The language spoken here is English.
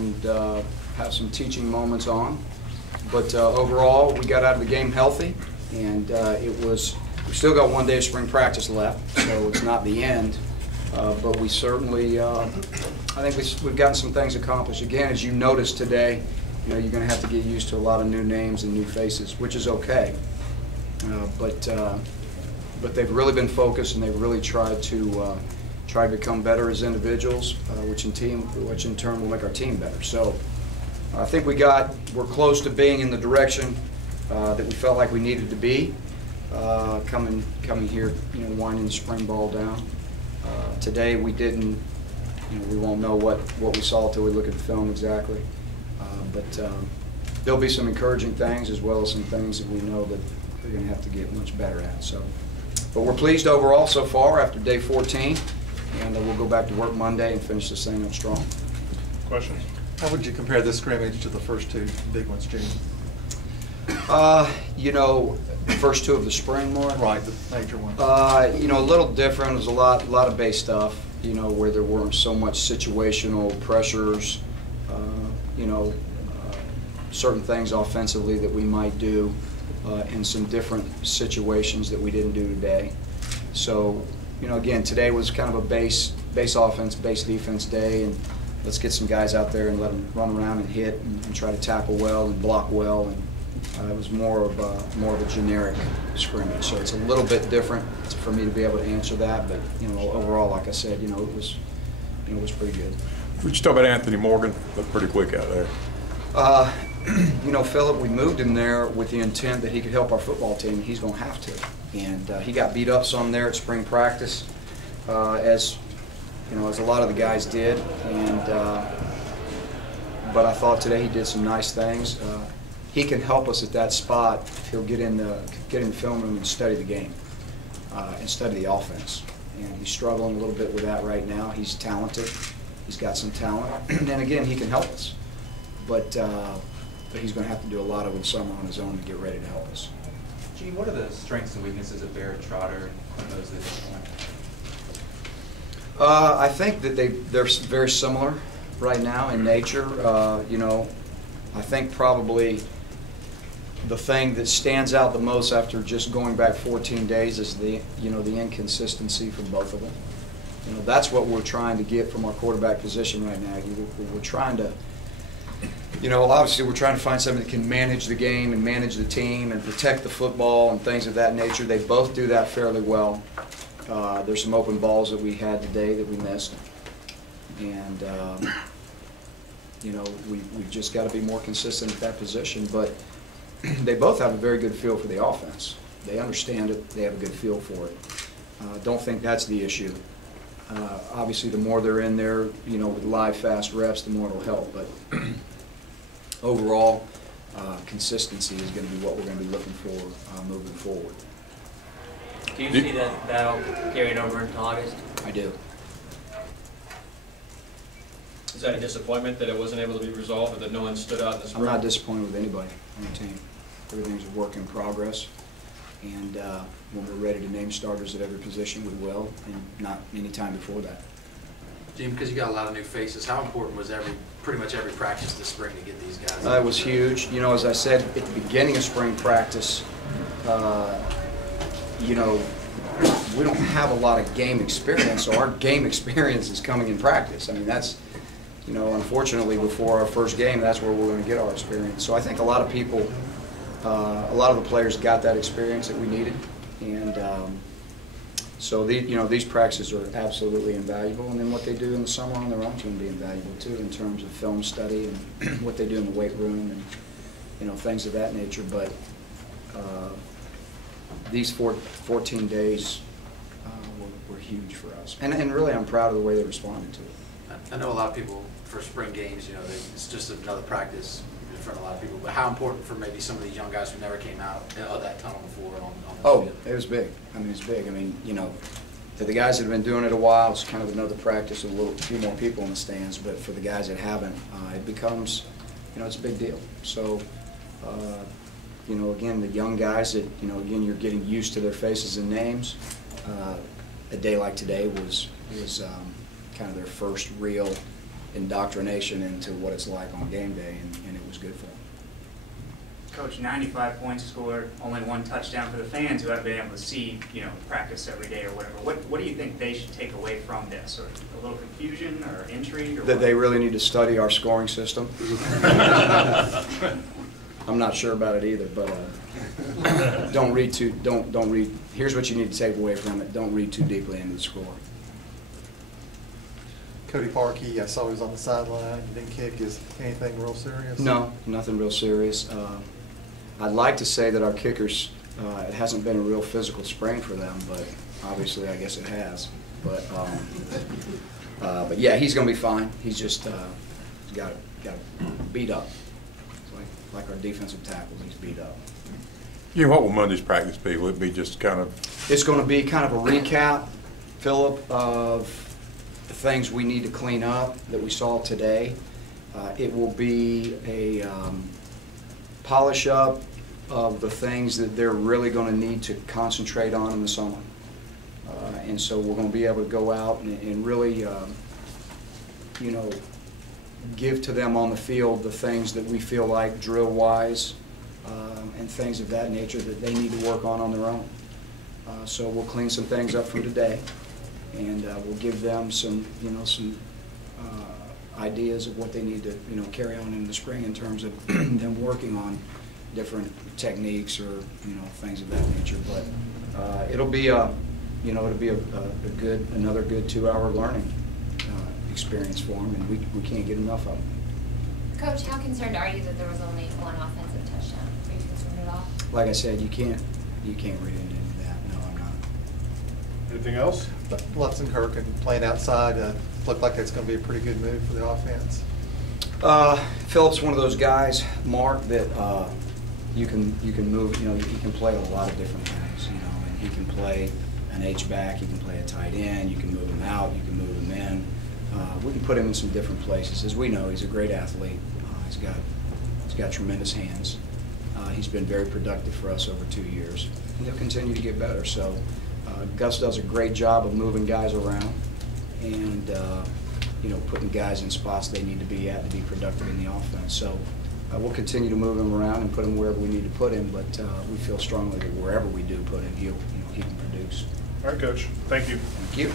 and have some teaching moments on. But overall, we got out of the game healthy, and we still got 1 day of spring practice left, so it's not the end. But we certainly, I think we've gotten some things accomplished. Again, as you noticed today, you're going to have to get used to a lot of new names and new faces, which is okay. But they've really been focused, and they've really tried to become better as individuals, which in turn will make our team better. So I think we're close to being in the direction that we felt like we needed to be coming here, winding the spring ball down. Today we didn't, we won't know what we saw until we look at the film exactly. But there'll be some encouraging things as well as some things that we know that we're going to have to get much better at. So, but we're pleased overall so far after day 14, and we'll go back to work Monday and finish this thing up strong. Questions? How would you compare this scrimmage to the first two big ones, Gene? The first two of the spring, Mark? Right, the major ones. A little different. There's a lot of base stuff, where there weren't so much situational pressures, certain things offensively that we might do in some different situations that we didn't do today. So, again, today was kind of a base offense, base defense day, and let's get some guys out there and let them run around and hit and try to tackle well and block well. And it was more of a generic scrimmage. So it's a little bit different for me to be able to answer that. But overall, like I said, it was pretty good. We just talk about Anthony Morgan. Looked pretty quick out there. Philip, we moved him there with the intent that he could help our football team. He's going to have to. And he got beat up some there at spring practice, as a lot of the guys did. And but I thought today he did some nice things. He can help us at that spot if he'll get in the film room and study the game and study the offense. And he's struggling a little bit with that right now. He's talented. He's got some talent. And again, he can help us. But he's going to have to do a lot of it summer on his own to get ready to help us. Gene, what are the strengths and weaknesses of Barrett Trotter and Quintos at this point? I think that they're very similar right now in nature. I think probably the thing that stands out the most after just going back 14 days is the inconsistency from both of them. That's what we're trying to get from our quarterback position right now. We're trying to, obviously we're trying to find somebody that can manage the game and manage the team and protect the football and things of that nature. They both do that fairly well. There's some open balls that we had today that we missed, and we've just got to be more consistent at that position. But they both have a very good feel for the offense. They understand it. They have a good feel for it. Don't think that's the issue. Obviously, the more they're in there, with live, fast reps, the more it'll help. But overall, consistency is going to be what we're going to be looking for moving forward. Do you see that battle carrying over into August? I do. Is that a disappointment that it wasn't able to be resolved, or that no one stood out in the spring? I'm not disappointed with anybody on the team. Everything's a work in progress, and when we're ready to name starters at every position, we will, and not any time before that. Jim, because you got a lot of new faces, how important was pretty much every practice this spring to get these guys? It was huge. As I said at the beginning of spring practice, we don't have a lot of game experience, so our game experience is coming in practice. I mean, that's, unfortunately, before our first game, that's where we're going to get our experience. So I think a lot of people, a lot of the players got that experience that we needed, and so these practices are absolutely invaluable. And then what they do in the summer on their own is going to be invaluable too, in terms of film study and what they do in the weight room and things of that nature. But these 14 days were huge for us, and really I'm proud of the way they responded to it. I know a lot of people for spring games, it's just another practice in front of a lot of people. But how important for maybe some of these young guys who never came out of that tunnel before on the field? It was big. It's big. For the guys that have been doing it a while, it's kind of another practice with a few more people in the stands. But for the guys that haven't, it becomes, it's a big deal. So, again, the young guys that, again, you're getting used to their faces and names. A day like today was kind of their first real indoctrination into what it's like on game day, and it was good for them. Coach, 95 points scored, only 1 touchdown for the fans who haven't been able to see, practice every day or whatever. What do you think they should take away from this? Or a little confusion or intrigue? Or That what? they really need to study our scoring system. I'm not sure about it either, but don't read. Here's what you need to take away from it. Don't read too deeply into the score. Cody Parkey, I saw he was on the sideline, he didn't kick. Is anything real serious? No, nothing real serious. I'd like to say that our kickers, it hasn't been a real physical sprain for them, but obviously I guess it has. But yeah, he's going to be fine. He's just got beat up. It's like our defensive tackles, he's beat up. Yeah, what will Monday's practice be? Will it be just kind of? It's going to be kind of a recap, Philip, of the things we need to clean up that we saw today. It will be a polish up of the things that they're really going to need to concentrate on in the summer. And so we're going to be able to go out and really, give to them on the field the things that we feel like drill-wise and things of that nature that they need to work on their own. So we'll clean some things up from today, and we'll give them some ideas of what they need to, carry on in the spring in terms of them working on different techniques or, things of that nature. But it'll be another good 2-hour learning experience for them, and we can't get enough of them. Coach, how concerned are you that there was only 1 offensive touchdown? Are you concerned at all? Like I said, you can't read into that. No, I'm not. Anything else? Lutzenkirk and playing outside looked like it's going to be a pretty good move for the offense. Philip's one of those guys, Mark, that you can move. He can play a lot of different things. And he can play an H-back, he can play a tight end, you can move him out, you can move him in. We can put him in some different places. As we know, he's a great athlete. He's got tremendous hands. He's been very productive for us over 2 years, and he'll continue to get better. So Gus does a great job of moving guys around and putting guys in spots they need to be at to be productive in the offense. So we'll continue to move him around and put him wherever we need to put him, but we feel strongly that wherever we do put him, he can produce. All right, Coach. Thank you. Thank you.